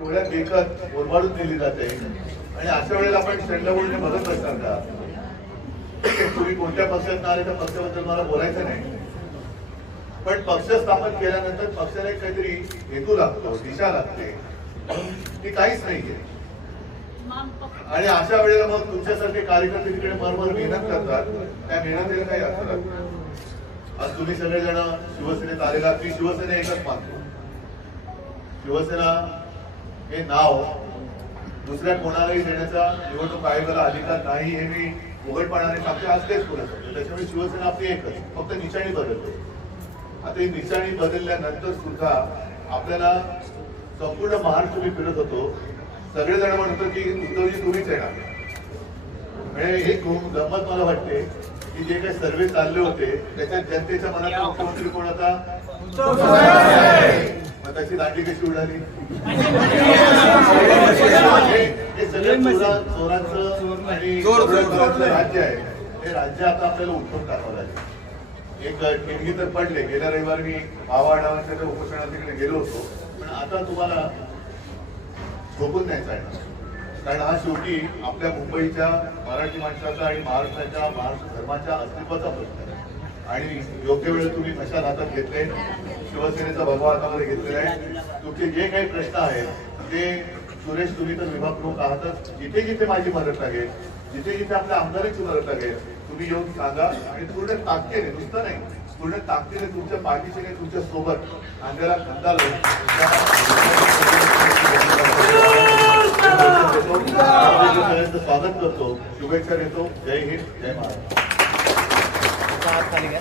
गोळ्या बेकत ओरबाडून दिली जाते. आणि अशा वेळेला आपण स्टँडअपने मदत असणार का तुम्ही कोणत्या पक्षात आले त्या पक्षाबद्दल मला बोलायचं नाही. पण पक्ष स्थापन केल्यानंतर पक्षाला एक काहीतरी हेतू लागतो दिशा लागते. ती काहीच नाहीये. आणि अशा वेळेला मग तुमच्यासारखे कार्यकर्ते तिकडे मरमर मेहनत करतात. त्या मेहनतीला काही अर्थ लागतो आज तुम्ही सगळेजण शिवसेनेत आलेला मी शिवसेना एकच मानतो. शिवसेना हे नाव दुसऱ्या कोणालाही देण्याचा निवडणूक आयोगाला अधिकार नाही हे मी उघडपणाने सांगते आज तेच बोलत होते त्याच्यामुळे शिवसेना आपली एकच. फक्त निशाणी बदलते. आता ही निशाणी बदलल्यानंतर सुद्धा आपल्याला संपूर्ण महाराष्ट्र मी फिरत होतो. सगळेजण म्हणतो की उद्धवजी तुम्हीच येणार. म्हणजे एक गंमत मला वाटते की जे काही सर्वे चालले होते त्याच्यात जनतेच्या मनात मुख्यमंत्री कोण आता त्याची कशी उडाली? हे- सगळं चोरांचं आणि राज्य आहे. हे राज्य आता आपल्याला उठवून टाकावं लागेल एक ठिणगी तर पडले. गेल्या रविवारी मी आवाडावांच्या त्या उपोषणात तिकडे गेलो होतो. पण आता तुम्हाला झोपून द्यायचा आहे कारण हा शेवटी आपल्या मुंबईच्या मराठी माणसाचा आणि महाराष्ट्राच्या महाराष्ट्र धर्माच्या अस्तित्वाचा प्रश्न आहे. आणि योग्य वेळ तुम्ही कशा हातात घेतले? शिवसेनेचा भगवा हातामध्ये घेतलेला आहे. तुमचे जे काही प्रश्न आहेत ते सुरेश तुम्ही तर विभाग प्रमुख आहातच. जिथे जिथे माझी मदत लागेल जिथे जिथे आपल्या आमदारांची मदत लागेल तुम्ही येऊन सांगा. आणि पूर्ण ताकदीने नुसतं नाही पूर्ण ताकदीने तुमच्या पाठीशीने तुमच्यासोबत खांद्याला खांदा लावून स्वागत करतो. शुभेच्छा देतो. जय हिंद जय महाराज tadi kan?